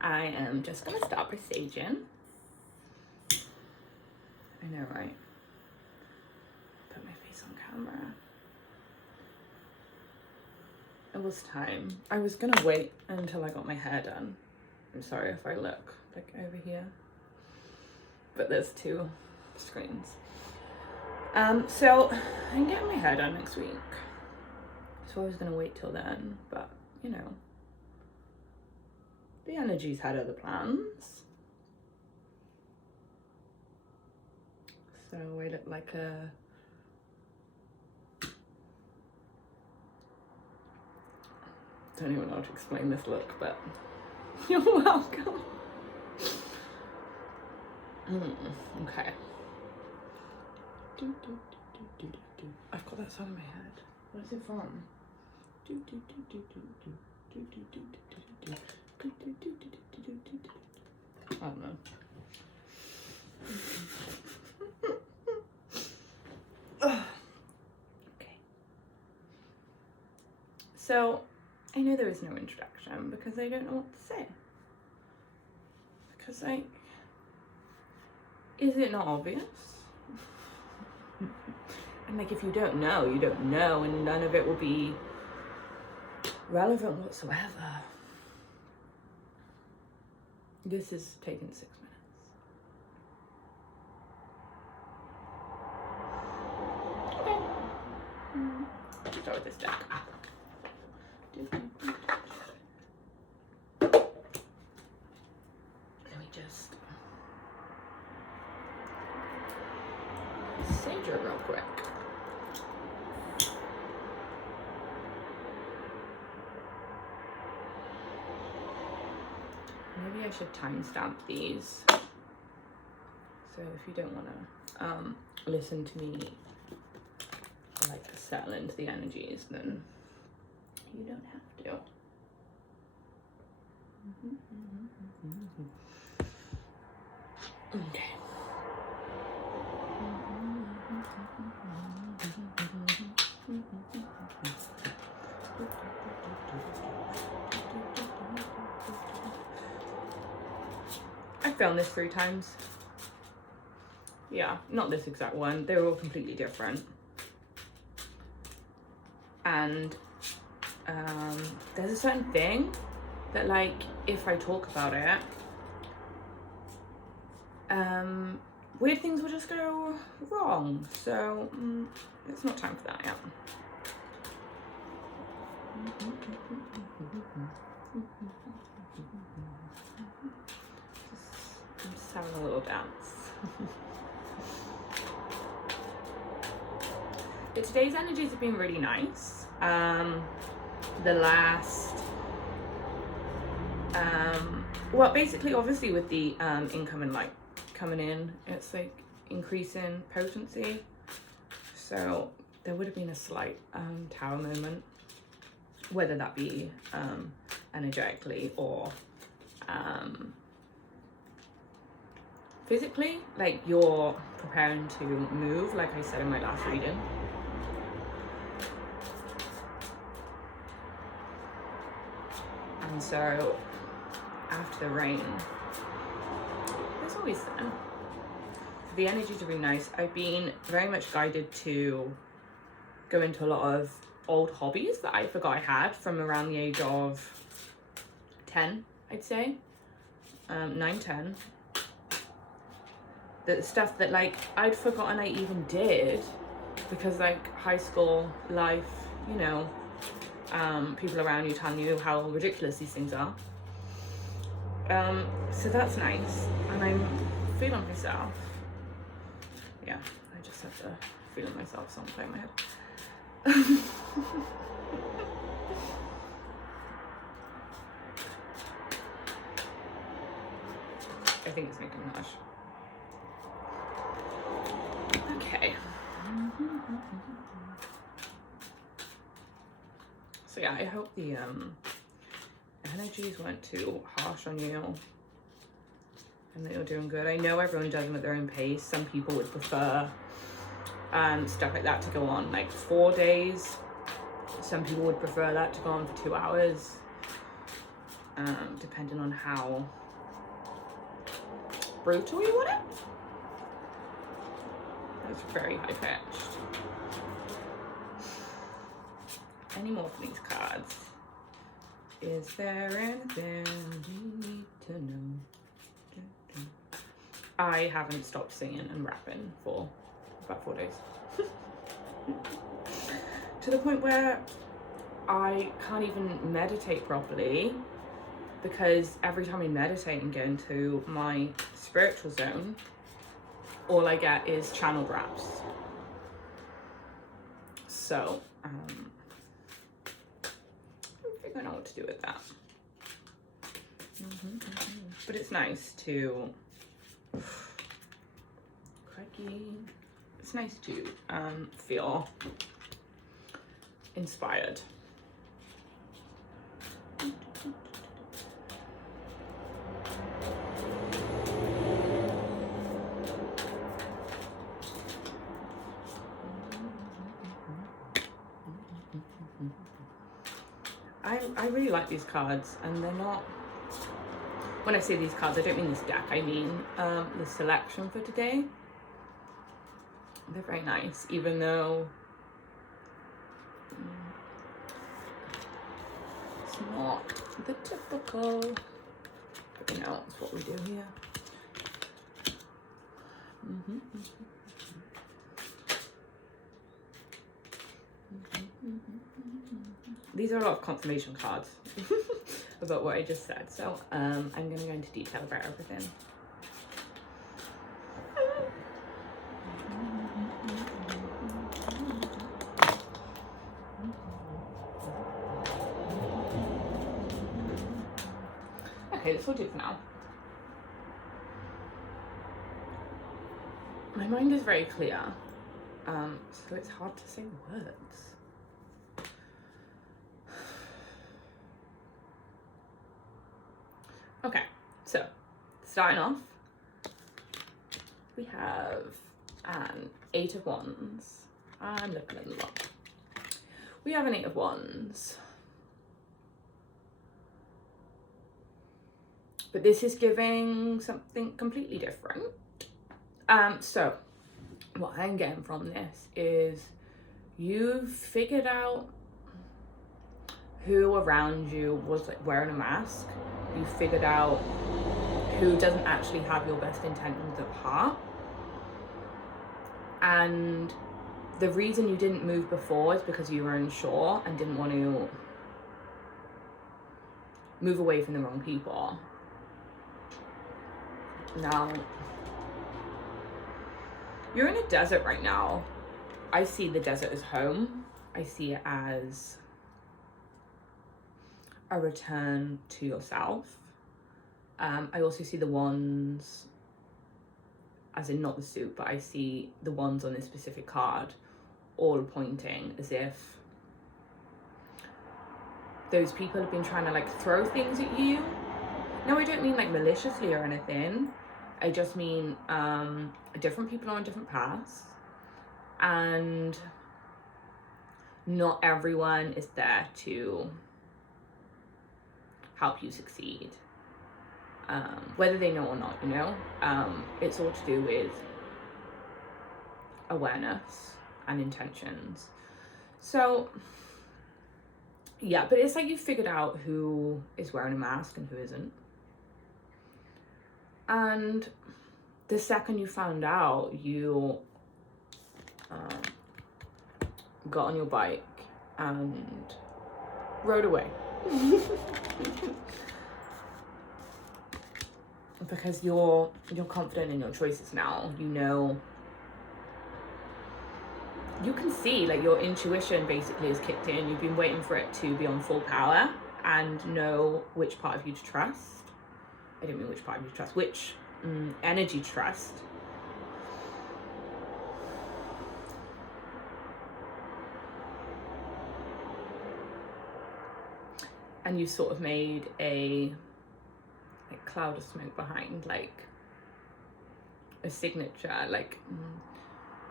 I am just gonna start by saging. I know, right? Put my face on camera. It was time. I was gonna wait until I got my hair done. I'm sorry if I look like over here, but there's 2 screens. So I'm getting my hair done next week. So I was gonna wait till then, but you know, the energy's had other plans. So I look like a don't even know how to explain this look, but you're welcome. Okay. I've got that song in my head. What is it from? I don't know. Okay. So, I know there is no introduction because I don't know what to say. Because, like, is it not obvious? And, like, if you don't know, you don't know, and none of it will be relevant whatsoever. This is taking 6 minutes. Okay. Let's start with this deck. Let me just sage it real quick. Maybe I should timestamp these. So if you don't want to listen to me like settle into the energies, then you don't have to. Okay. I filmed this 3 times. Yeah, not this exact one. They were all completely different. And there's a certain thing that, like, if I talk about it, weird things will just go wrong. So it's not time for that yet. Just having a little dance. But today's energies have been really nice. The last, well, basically, obviously, with the income and light coming in, it's like increasing potency. So there would have been a slight tower moment, whether that be energetically or physically, like you're preparing to move, like I said in my last reading. And so after the rain, there's always sun. The energies are really nice. I've been very much guided to go into a lot of old hobbies that I forgot I had from around the age of 10, I'd say. 9, 10. The stuff that, like, I'd forgotten I even did because, like, high school life, you know, people around you telling you how ridiculous these things are. So that's nice, and I'm feeling myself. Yeah, I just have to feel myself, so I'm playing my head. I think it's making me hush. Okay. So yeah, I hope the energies weren't too harsh on you and that you're doing good. I know everyone does them at their own pace. Some people would prefer stuff like that to go on like 4 days. Some people would prefer that to go on for 2 hours. depending on how brutal you want it. That's very high pitched. Any more for these cards? Is there anything you need to know? I haven't stopped singing and rapping for about 4 days. To the point where I can't even meditate properly, because every time I meditate and get into my spiritual zone, all I get is channeled raps. So, I'm figuring out what to do with that. But it's nice to, crikey, it's nice to feel inspired. I really like these cards, and they're not, when I say these cards, I don't mean this deck, I mean the selection for today. They're very nice, even though it's not the typical, but you know, it's what we do here. These are a lot of confirmation cards about what I just said, so I'm going to go into detail about everything. Okay, this will do for now. My mind is very clear, so it's hard to say words. Okay, so starting off, we have an 8 of Wands. I'm looking at the lot. We have an 8 of Wands. But this is giving something completely different. So what I'm getting from this is you've figured out who around you was like wearing a mask. You figured out who doesn't actually have your best intentions at heart. And the reason you didn't move before is because you were unsure and didn't want to move away from the wrong people. Now, you're in a desert right now. I see the desert as home. I see it as a return to yourself. I also see the wands, as in not the suit, but I see the wands on this specific card all pointing as if those people have been trying to like throw things at you. No, I don't mean like maliciously or anything. I just mean different people are on different paths, and not everyone is there to help you succeed, whether they know or not, you know. It's all to do with awareness and intentions. So yeah, but it's like you figured out who is wearing a mask and who isn't. And the second you found out, you got on your bike and rode away. Because you're confident in your choices now. You know, you can see, like, your intuition basically is kicked in. You've been waiting for it to be on full power and know which part of you to trust. I don't mean which part of you to trust, which energy to trust. And you sort of made a cloud of smoke behind, like a signature, like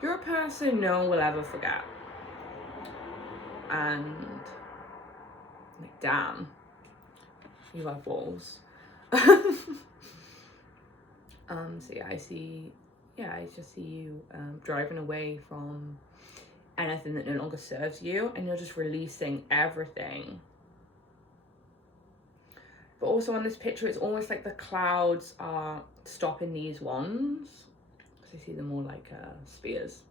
you're a person no one will ever forget. And like, damn, You have walls. So yeah, I just see you driving away from anything that no longer serves you, and you're just releasing everything. But also on this picture, it's almost like the clouds are stopping these wands, because I see them more like spears.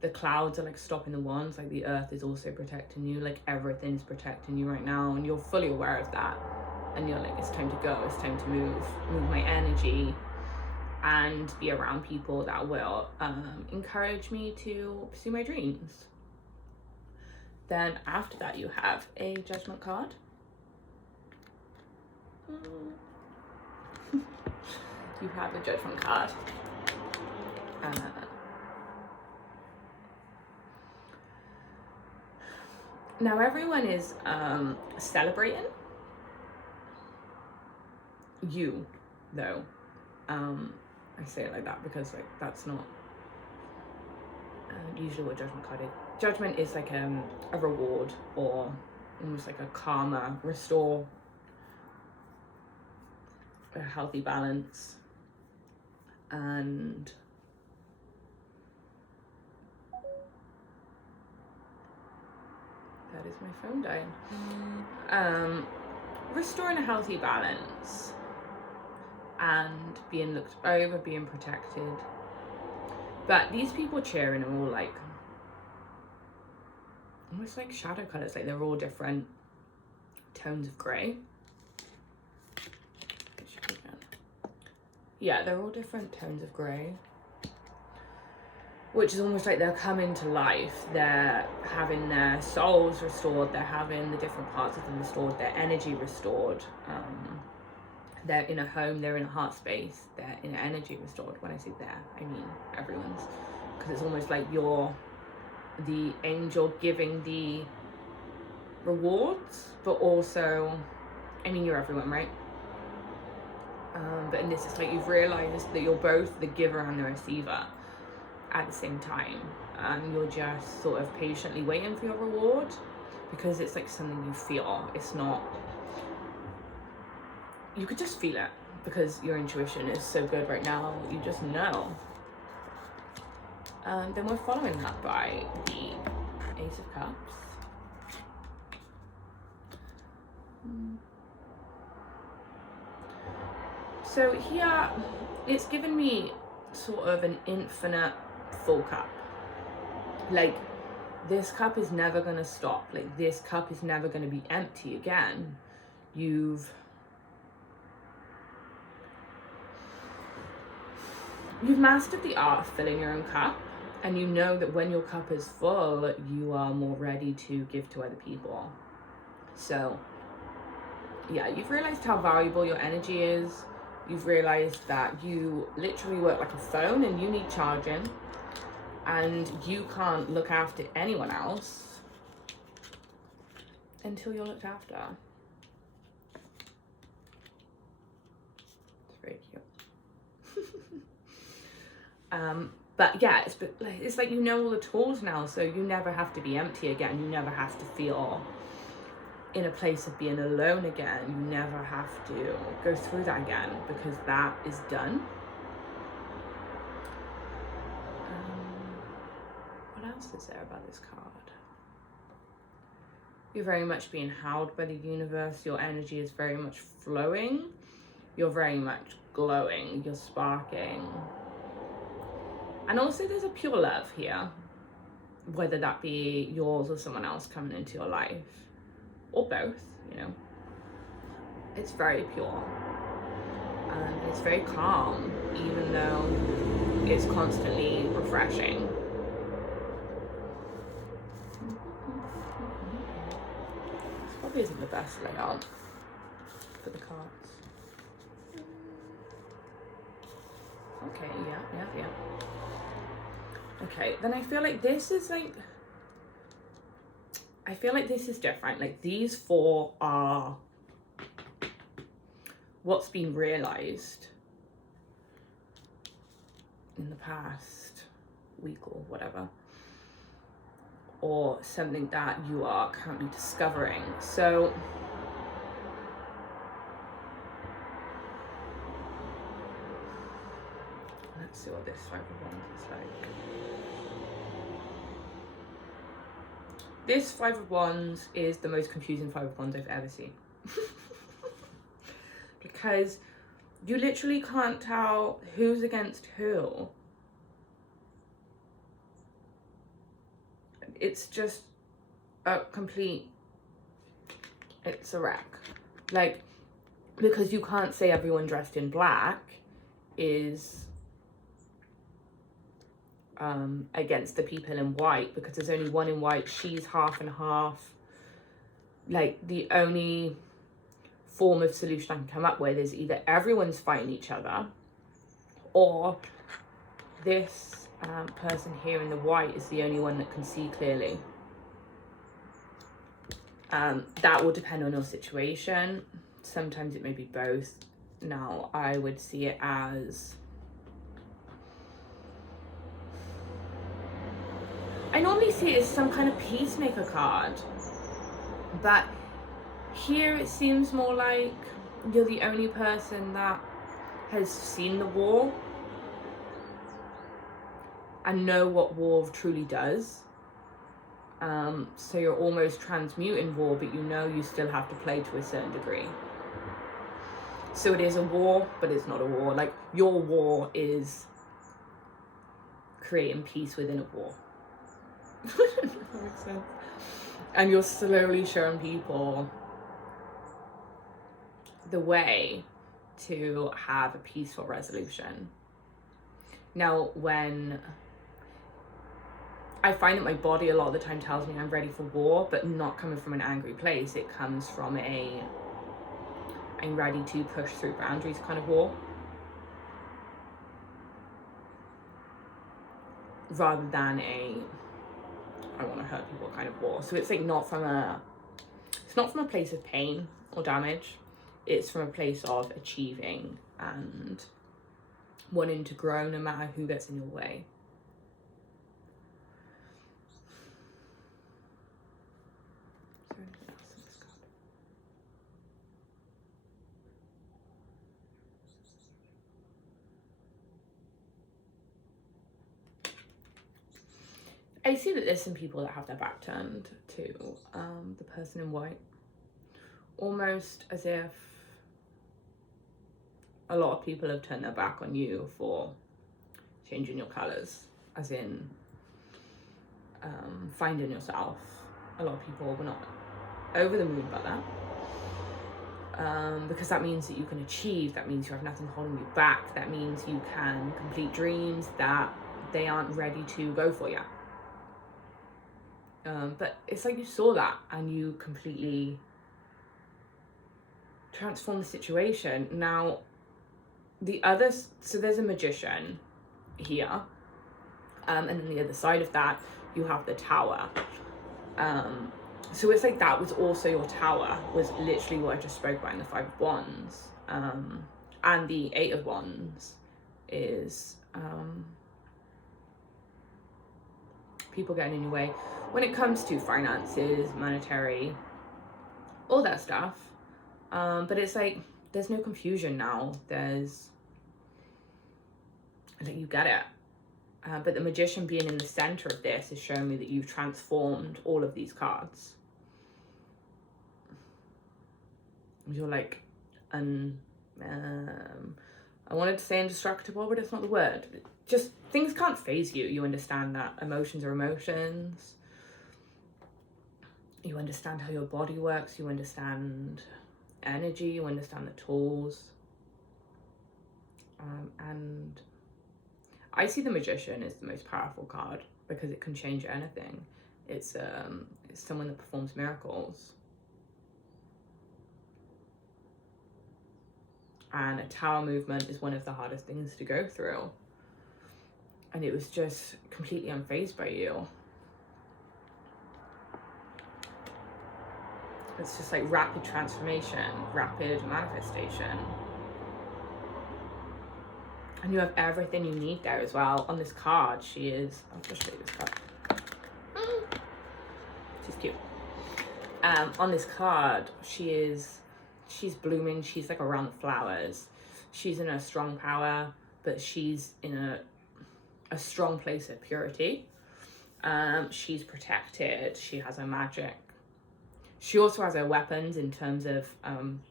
The clouds are like stopping the wands, like the earth is also protecting you, like everything's protecting you right now, and you're fully aware of that. And you're like, it's time to go, it's time to move my energy, and be around people that will encourage me to pursue my dreams. Then after that, you have a Judgment card. You have a Judgment card. Now everyone is celebrating you, though. I say it like that because like that's not usually what Judgment card is. Judgment is like a reward, or almost like a karma, restore a healthy balance, and that is my phone dying. Restoring a healthy balance and being looked over, being protected. But these people cheering are all like almost like shadow colors, like they're all different tones of gray. Yeah, they're all different tones of gray, which is almost like they're coming to life. They're having their souls restored, they're having the different parts of them restored, their energy restored. They're in a home, they're in a heart space, they're in energy restored. When I say there, I mean everyone's, because it's almost like you're the angel giving the rewards, but also, I mean, you're everyone, right? But in this, it's like you've realized that you're both the giver and the receiver at the same time, and you're just sort of patiently waiting for your reward, because it's like something you feel. It's not, you could just feel it because your intuition is so good right now. You just know. Then we're following that by the Ace of Cups. So here, it's given me sort of an infinite full cup. Like, this cup is never going to stop. Like, this cup is never going to be empty again. You've mastered the art of filling your own cup, and you know that when your cup is full, you are more ready to give to other people. So yeah, you've realized how valuable your energy is. You've realized that you literally work like a phone and you need charging, and you can't look after anyone else until you're looked after. It's very cute. But yeah, it's like you know all the tools now, so you never have to be empty again. You never have to feel in a place of being alone again. You never have to go through that again, because that is done. What else is there about this card? You're very much being held by the universe. Your energy is very much flowing. You're very much glowing. You're sparking. And also there's a pure love here, whether that be yours or someone else coming into your life, or both, you know. It's very pure, and it's very calm, even though it's constantly refreshing. This probably isn't the best layout for the cards. Okay, yeah. Okay, then I feel like this is like, this is different. Like, these four are what's been realized in the past week or whatever, or something that you are currently discovering. So this Five of Wands is like. This Five of Wands is the most confusing Five of Wands I've ever seen. Because you literally can't tell who's against who. It's just a complete, it's a wreck. Like, because you can't say everyone dressed in black is against the people in white, because there's only one in white. She's half and half. Like, the only form of solution I can come up with is either everyone's fighting each other, or this person here in the white is the only one that can see clearly. That will depend on your situation. Sometimes it may be both. Now, I would see it as, I normally see it as some kind of peacemaker card, but here it seems more like you're the only person that has seen the war and know what war truly does. So you're almost transmuting war, but you know you still have to play to a certain degree. So it is a war, but it's not a war. Like, your war is creating peace within a war. That makes sense. And you're slowly showing people the way to have a peaceful resolution. Now, when I find that my body a lot of the time tells me I'm ready for war, but not coming from an angry place, it comes from a I'm ready to push through boundaries kind of war, rather than a I want to hurt people kind of war. So it's like not from a place of pain or damage. It's from a place of achieving and wanting to grow no matter who gets in your way. Is there anything else in this card? I see that there's some people that have their back turned to the person in white. Almost as if a lot of people have turned their back on you for changing your colours, as in finding yourself. A lot of people were not over the moon about that, because that means that you can achieve, that means you have nothing holding you back, that means you can complete dreams that they aren't ready to go for yet. But it's like you saw that and you completely transform the situation. Now, the others, so there's a magician here, and then the other side of that you have the tower. So it's like that was also your tower, was literally what I just spoke about in the Five of Wands, and the Eight of Wands is people getting in your way when it comes to finances, monetary, all that stuff. But it's like there's no confusion now. There's like, you get it. But the magician being in the center of this is showing me that you've transformed all of these cards. You're like I wanted to say indestructible, but it's not the word. Just things can't phase you. You understand that emotions are emotions. You understand how your body works. You understand energy. You understand the tools. And I see the magician as the most powerful card because it can change anything. It's someone that performs miracles. And a tower movement is one of the hardest things to go through. And it was just completely unfazed by you. It's just like rapid transformation, rapid manifestation. And you have everything you need there as well. On this card, she is, I'll just show you this card. She's cute. On this card, she's blooming. She's like around the flowers. She's in a strong power, but she's in a a strong place of purity. She's protected. She has her magic. She also has her weapons in terms of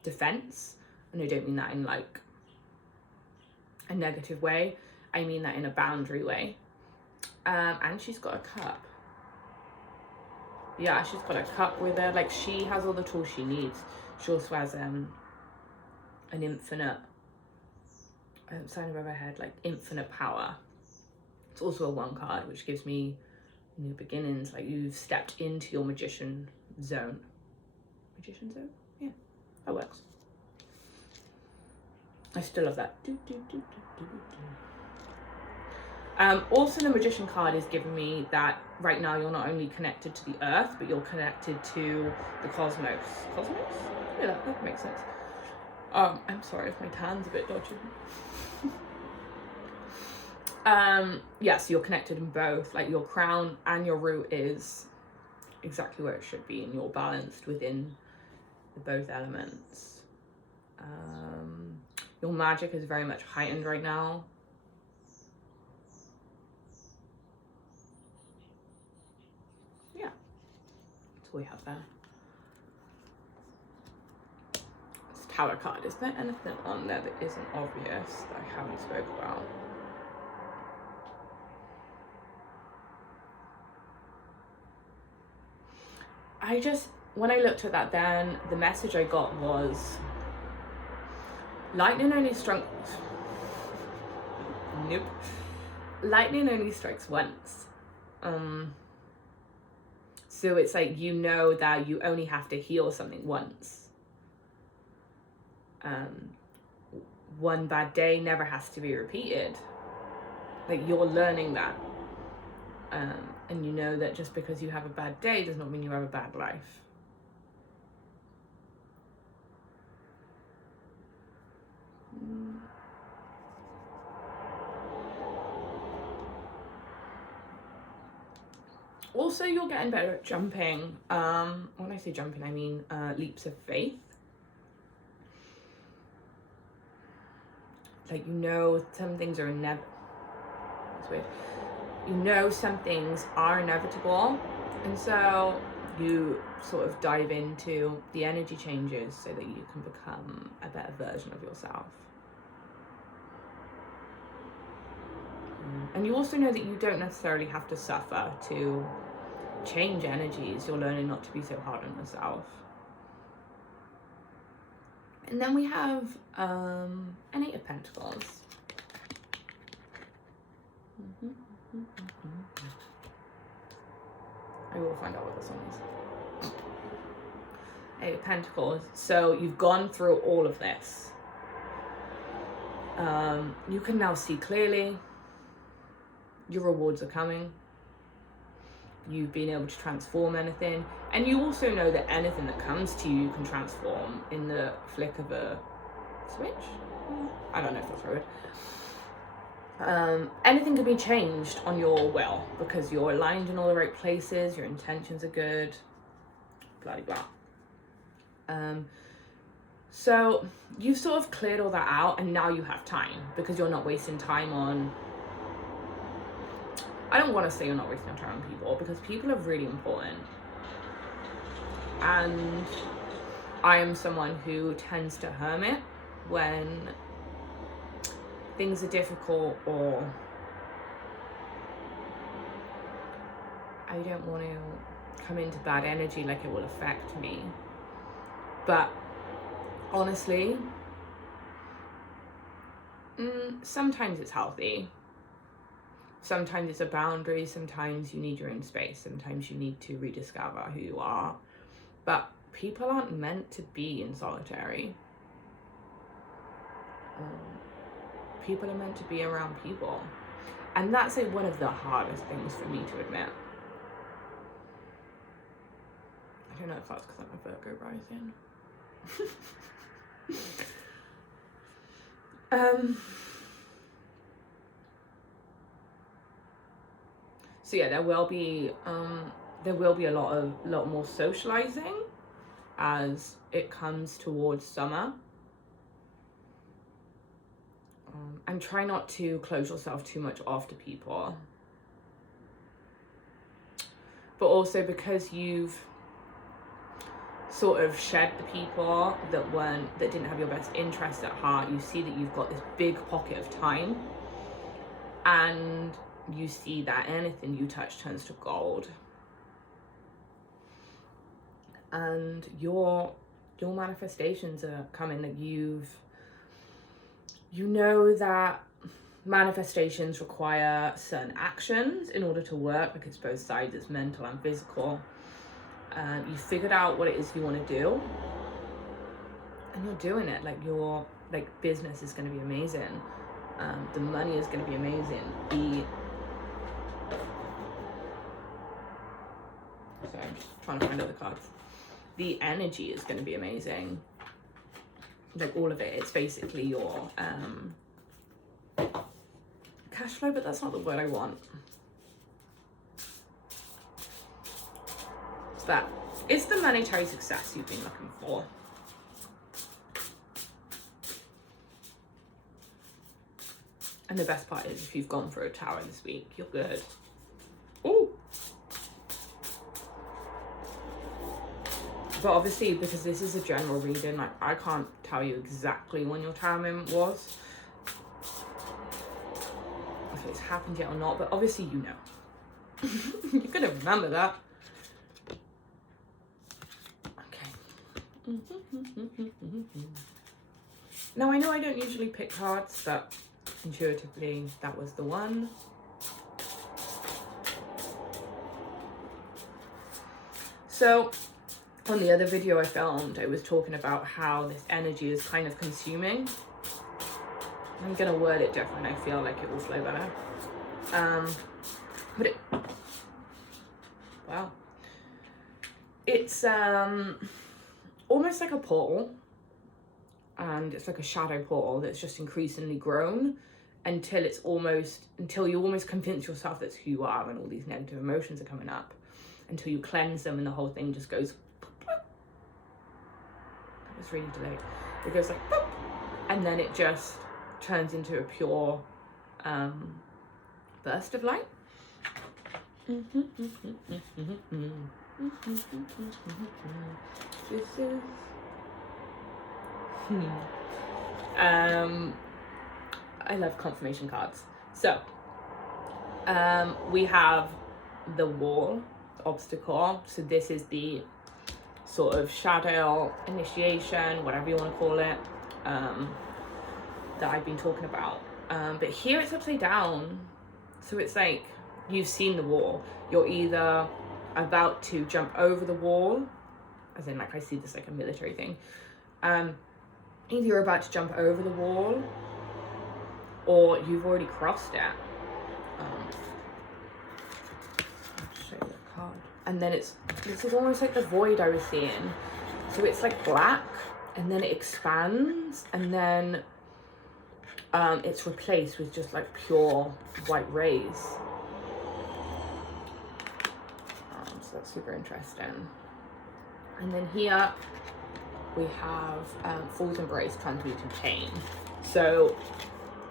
defense. And I don't mean that in like a negative way. I mean that in a boundary way. And she's got a cup. Yeah, she's got a cup with her. Like, she has all the tools she needs. She also has an infinite sign above her head, like infinite power. It's also a 1 card, which gives me new beginnings. Like, you've stepped into your magician zone. Magician zone? Yeah, that works. I still love that. Also, the magician card is giving me that right now you're not only connected to the earth, but you're connected to the cosmos. Cosmos? Yeah, that makes sense. I'm sorry if my tan's a bit dodgy. Yes, you're connected in both. Like, your crown and your root is exactly where it should be, and you're balanced within both elements. Your magic is very much heightened right now. Yeah, that's all we have there. This Tower card. Is there anything on there that isn't obvious that I haven't spoke about? When I looked at that then, the message I got was, lightning only strikes... Nope. Lightning only strikes once. So it's like, you know that you only have to heal something once. One bad day never has to be repeated. Like, you're learning that. And you know that just because you have a bad day does not mean you have a bad life. Also, you're getting better at jumping. When I say jumping, I mean leaps of faith. Like, you know some things are inevitable. That's weird. You know some things are inevitable, and so you sort of dive into the energy changes so that you can become a better version of yourself. And you also know that you don't necessarily have to suffer to change energies. You're learning not to be so hard on yourself. And then we have an 8 of Pentacles. I will find out what this one is. 8 of Pentacles. So you've gone through all of this. You can now see clearly. Your rewards are coming. You've been able to transform anything. And you also know that anything that comes to you, you can transform in the flick of a switch. I don't know if that's right. Anything can be changed on your will because you're aligned in all the right places, your intentions are good, blah blah blah. So you've sort of cleared all that out, and now you have time because you're not wasting time on... I don't want to say you're not wasting your time on people, because people are really important. And I am someone who tends to hermit when things are difficult, or I don't want to come into bad energy, like it will affect me. But honestly, sometimes it's healthy. Sometimes it's a boundary, sometimes you need your own space, sometimes you need to rediscover who you are. But people aren't meant to be in solitary. People are meant to be around people. And that's like one of the hardest things for me to admit. I don't know if that's because I'm a Virgo rising. So yeah, there will be a lot more socializing as it comes towards summer. And try not to close yourself too much off to people. But also because you've sort of shed the people that didn't have your best interest at heart, you see that you've got this big pocket of time, and you see that anything you touch turns to gold. And your manifestations are coming, that you know that manifestations require certain actions in order to work, because both sides, it's mental and physical. You figured out what it is you want to do, and you're doing it. Like, your business is going to be amazing. The money is going to be amazing. Sorry, I'm just trying to find other cards. The energy is going to be amazing. Like, all of it. It's basically your cash flow, but that's not the word I want. But it's the monetary success you've been looking for. And the best part is, if you've gone for a tower this week, you're good. Ooh. But obviously, because this is a general reading, like, I can't tell you exactly when your tower moment was, if it's happened yet or not, but obviously you know. You're gonna remember that. Okay. Now, I know I don't usually pick cards, but intuitively that was the one. So on the other video I filmed, I was talking about how this energy is kind of consuming. I'm gonna word it different. I feel like it will flow better. But wow, it's almost like a portal, and it's like a shadow portal that's just increasingly grown until you almost convince yourself that's who you are, and all these negative emotions are coming up, until you cleanse them, and the whole thing just goes that was really delayed. It goes like boop, and then it just turns into a pure burst of light. This is I love confirmation cards. So we have the wall, the obstacle. So this is the sort of shadow initiation, whatever you want to call it, that I've been talking about. But here it's upside down. So it's like, you've seen the wall. You're either about to jump over the wall, as in, like, I see this like a military thing. Either you're about to jump over the wall, or you've already crossed it. I'll show you the card. And then this is almost like the void I was seeing. So it's like black, and then it expands, and then it's replaced with just like pure white rays. So that's super interesting. And then here we have Fool's Embrace, transmuting pain. So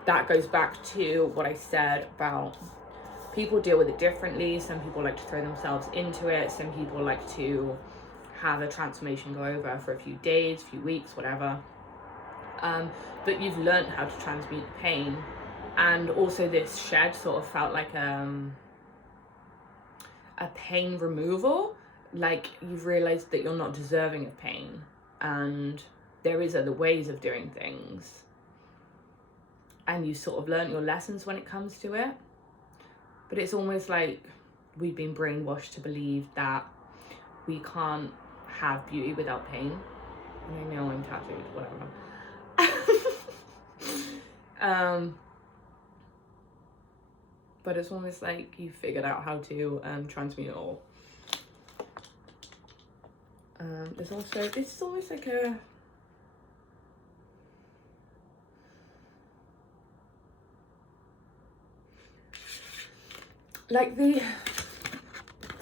that goes back to what I said about people deal with it differently. Some people like to throw themselves into it. Some people like to have a transformation go over for a few days, few weeks, whatever. But you've learned how to transmute the pain. And also this shed sort of felt like a pain removal. Like, you've realized that you're not deserving of pain, and there is other ways of doing things. And you sort of learned your lessons when it comes to it. But it's almost like we've been brainwashed to believe that we can't have beauty without pain. And I know I'm tattooed, whatever. But it's almost like you figured out how to transmute it all. There's also, this is almost like a, like the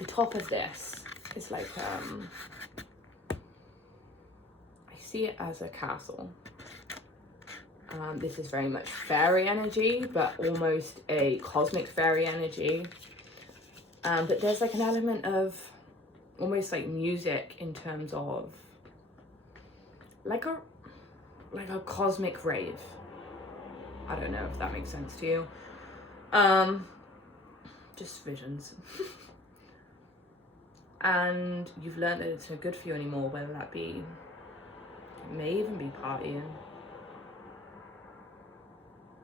top of this is like, I see it as a castle. This is very much fairy energy, but almost a cosmic fairy energy. But there's like an element of almost like music in terms of like a cosmic rave. I don't know if that makes sense to you. Just visions. And you've learned that it's no good for you anymore, whether that be, it may even be partying.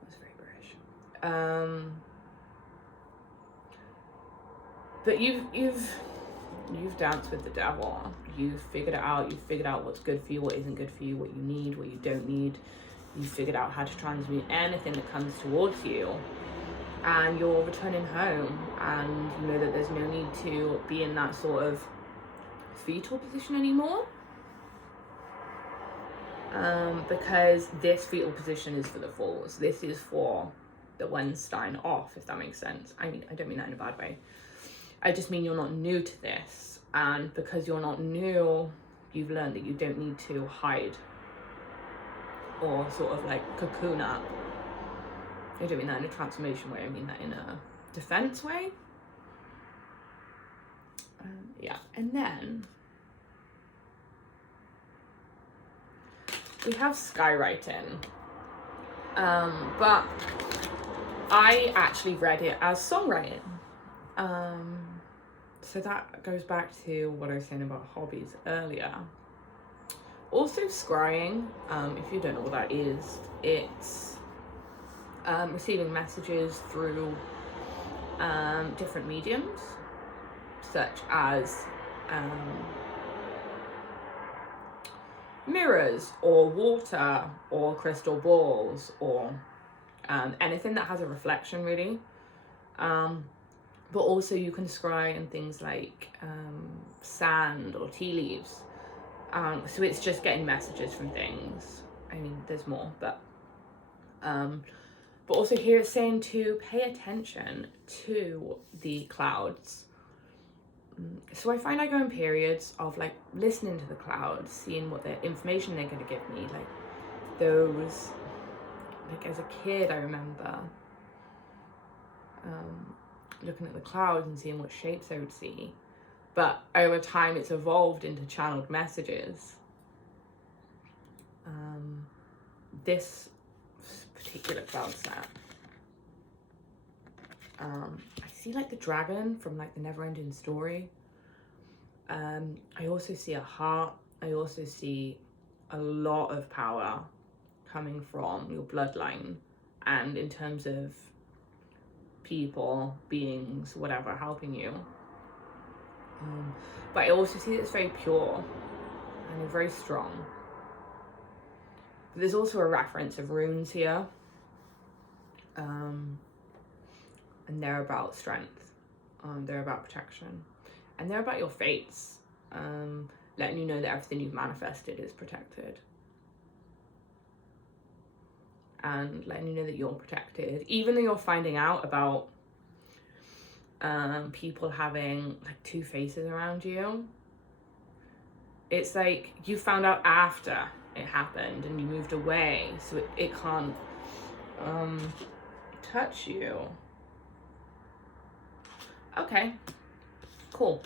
That's very British. But you've danced with the devil. You've figured it out. You've figured out what's good for you, what isn't good for you, what you need, what you don't need. You've figured out how to transmute anything that comes towards you. And you're returning home, and you know that there's no need to be in that sort of fetal position anymore. Because this fetal position is for the fools. This is for the Weinstein off, if that makes sense. I mean, I don't mean that in a bad way. I just mean you're not new to this. And because you're not new, you've learned that you don't need to hide or sort of like cocoon up. I don't mean that in a transformation way, I mean that in a defense way. Yeah, and then we have skywriting. But I actually read it as songwriting. So that goes back to what I was saying about hobbies earlier. Also scrying, if you don't know what that is, it's receiving messages through different mediums, such as mirrors or water or crystal balls or anything that has a reflection, really. But also you can scry in things like sand or tea leaves. So it's just getting messages from things. I mean, there's more, but also here it's saying to pay attention to the clouds. So I find I go in periods of like listening to the clouds, seeing what the information they're going to give me. Like those, like as a kid, I remember looking at the clouds and seeing what shapes I would see. But over time it's evolved into channeled messages. This particular cloud set, I see like the dragon from like the Never-Ending Story. I also see a heart. I also see a lot of power coming from your bloodline, and in terms of people, beings, whatever, helping you. But I also see that it's very pure and very strong. But there's also a reference of runes here. And they're about strength. They're about protection. And they're about your fates. Letting you know that everything you've manifested is protected. And letting you know that you're protected. Even though you're finding out about people having like two faces around you. It's like you found out after it happened and you moved away, so it can't touch you. Okay, cool.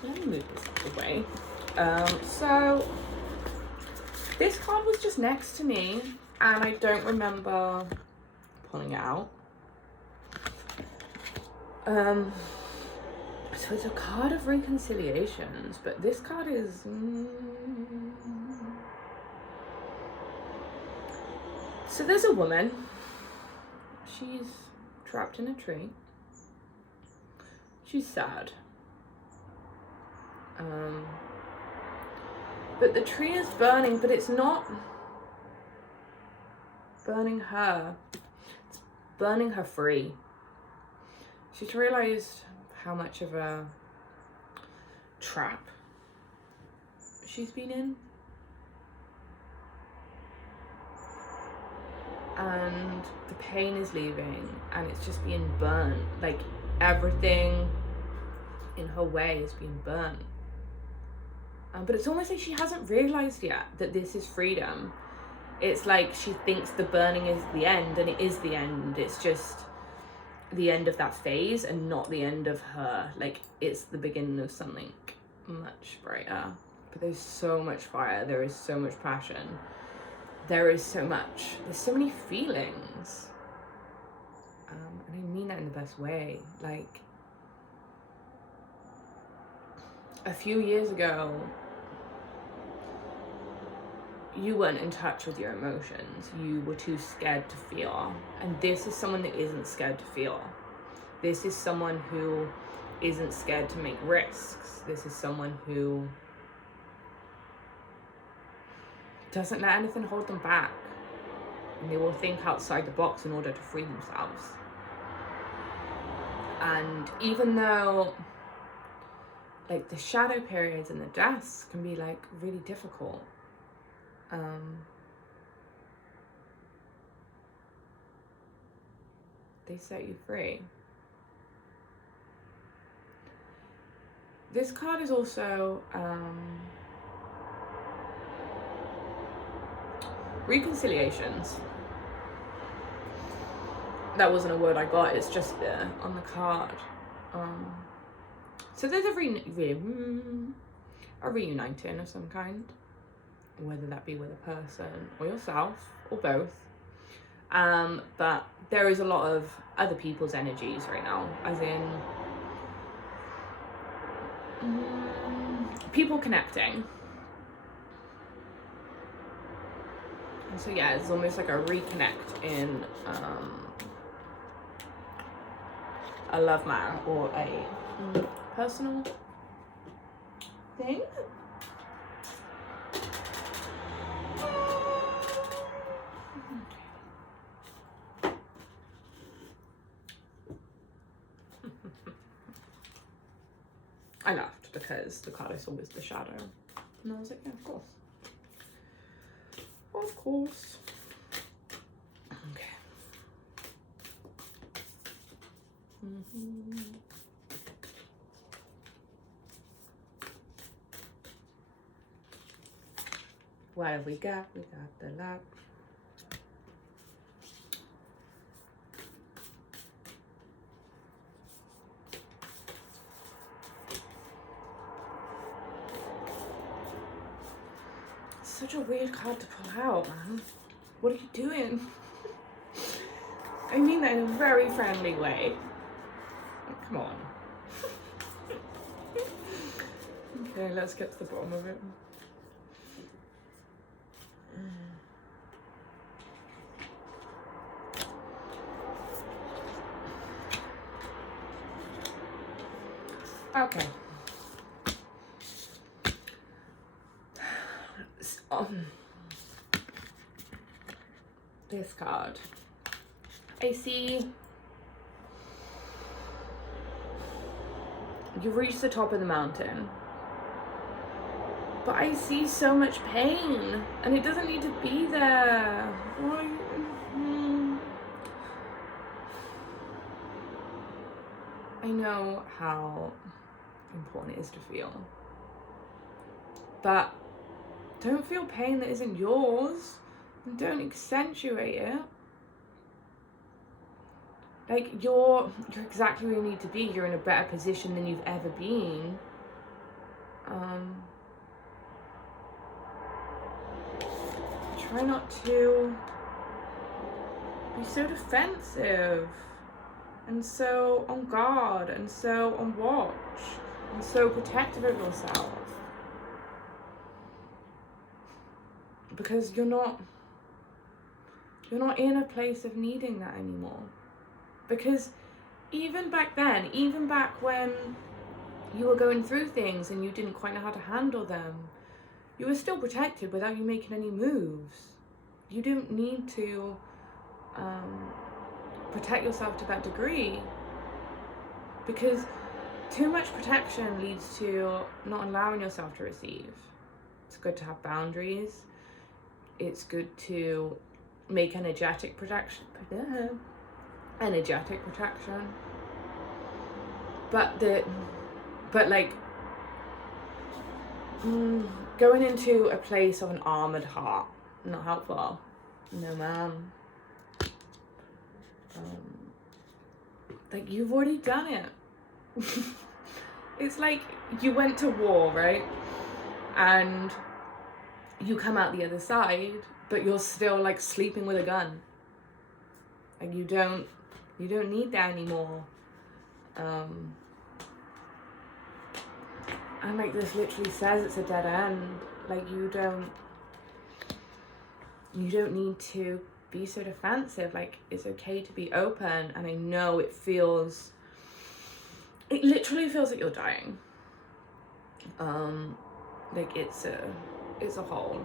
So let me move this out of the way. So this card was just next to me and I don't remember pulling it out. So it's a card of reconciliations, but this card is so there's a woman. She's trapped in a tree. She's sad. But the tree is burning, but it's not burning her. It's burning her free. She's realized how much of a trap she's been in. And the pain is leaving and it's just being burnt. Like everything in her way is being burnt. But it's almost like she hasn't realized yet that this is freedom. It's like she thinks the burning is the end, and it is the end. It's just the end of that phase and not the end of her. Like, it's the beginning of something much brighter. But there's so much fire, there is so much passion, there's so many feelings. And I mean that in the best way. Like, a few years ago, you weren't in touch with your emotions. You were too scared to feel. And this is someone that isn't scared to feel. This is someone who isn't scared to make risks. This is someone who doesn't let anything hold them back. And they will think outside the box in order to free themselves. And even though, like, the shadow periods and the deaths can be, like, really difficult, they set you free. This card is also reconciliations. That wasn't a word I got, it's just there on the card. So there's a reuniting of some kind, whether that be with a person or yourself or both. But there is a lot of other people's energies right now, as in people connecting. And so yeah, it's almost like a reconnect in a love matter or a personal thing. I laughed because the card I saw was the shadow. And I was like, yeah, of course. Of course. Okay. What have we got? We got the luck. Such a weird card to pull out, man. What are you doing? I mean that in a very friendly way. Come on. Okay, let's get to the bottom of it. Okay. This card. I see you've reached the top of the mountain, but I see so much pain, and it doesn't need to be there. I know how important it is to feel, but don't feel pain that isn't yours, and don't accentuate it. Like, you're exactly where you need to be. You're in a better position than you've ever been. Try not to be so defensive and so on guard and so on watch and so protective of yourself, because you're not in a place of needing that anymore. Because even back then, even back when you were going through things and you didn't quite know how to handle them, you were still protected without you making any moves. You don't need to protect yourself to that degree, because too much protection leads to not allowing yourself to receive. It's good to have boundaries. It's good to make energetic protection. But like going into a place of an armored heart, not helpful. No, ma'am. Like, you've already done it. It's like you went to war, right? And you come out the other side, but you're still like sleeping with a gun. Like, you don't need that anymore. And like, this literally says it's a dead end. Like, you don't need to be so defensive. Like, it's okay to be open. And I know it literally feels like you're dying. Like, it's a hole.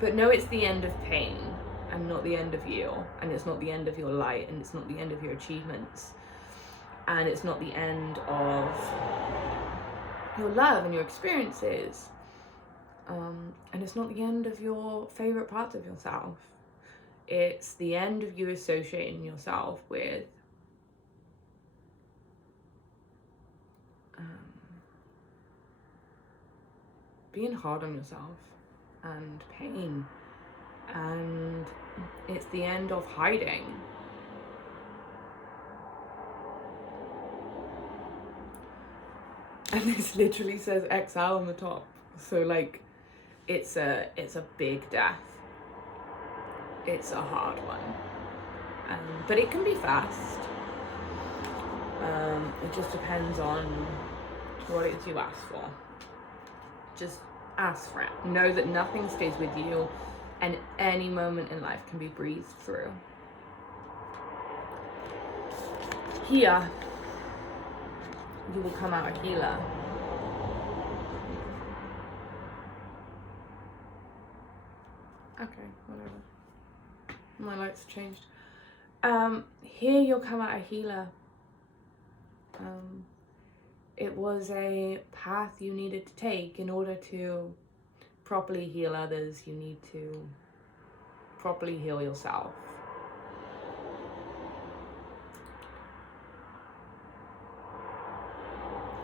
But no, it's the end of pain and not the end of you, and it's not the end of your light, and it's not the end of your achievements, and it's not the end of your love and your experiences, and it's not the end of your favorite parts of yourself. It's the end of you associating yourself with being hard on yourself and pain, and it's the end of hiding. And this literally says exile on the top, so like, it's a big death. It's a hard one, but it can be fast. It just depends on what it is you ask for. Just ask for it. Know that nothing stays with you, and any moment in life can be breathed through. Here, you will come out a healer. Okay, whatever. My lights have changed. Here you'll come out a healer. It was a path you needed to take in order to properly heal others. You need to properly heal yourself.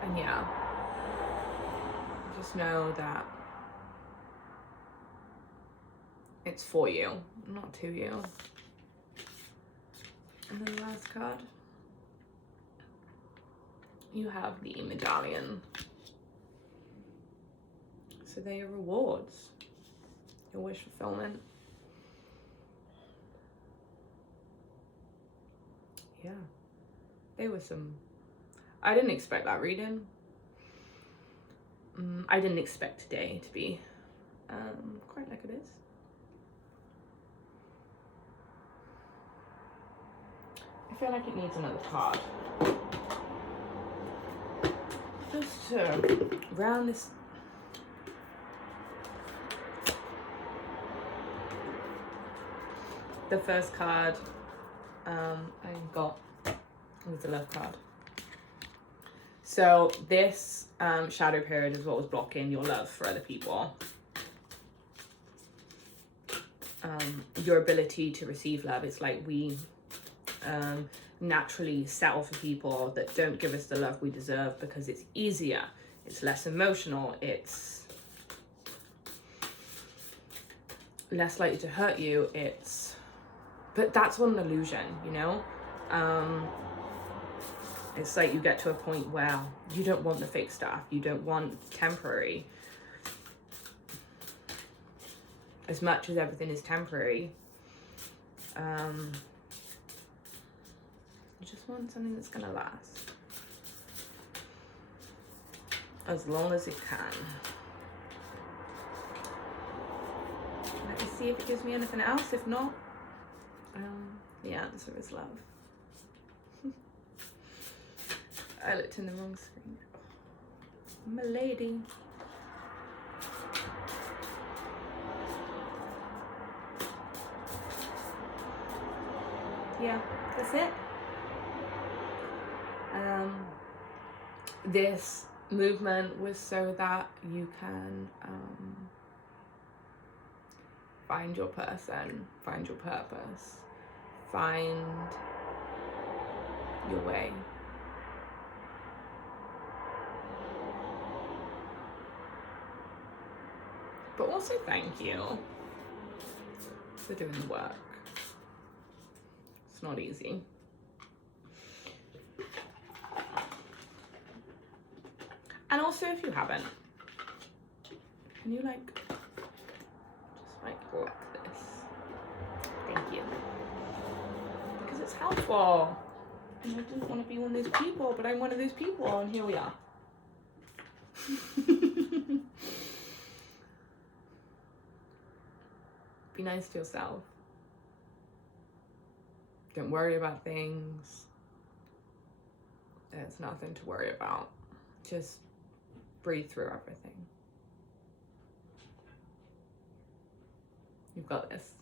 And yeah, just know that it's for you, not to you. And then the last card, you have the medallion. So they're your rewards, your wish fulfillment. Yeah, they were some, I didn't expect that reading. I didn't expect today to be quite like it is. I feel like it needs another card. Just to round this. The first card I got was the love card. So this shadow period is what was blocking your love for other people. Your ability to receive love. It's like we naturally settle for people that don't give us the love we deserve because it's easier, it's less emotional, it's less likely to hurt you. But that's all an illusion, you know? It's like you get to a point where you don't want the fake stuff, you don't want temporary. As much as everything is temporary, you just want something that's gonna last as long as it can. Let me see if it gives me anything else. If not, the answer is love. I looked in the wrong screen. My lady. Yeah, that's it. This movement was so that you can find your person, find your purpose, find your way. But also thank you for doing the work. It's not easy. And also, if you haven't, can you like, just like this? Thank you. Because it's helpful. And I didn't want to be one of those people, but I'm one of those people, and here we are. Be nice to yourself. Don't worry about things. There's nothing to worry about. Just breathe through everything. You've got this.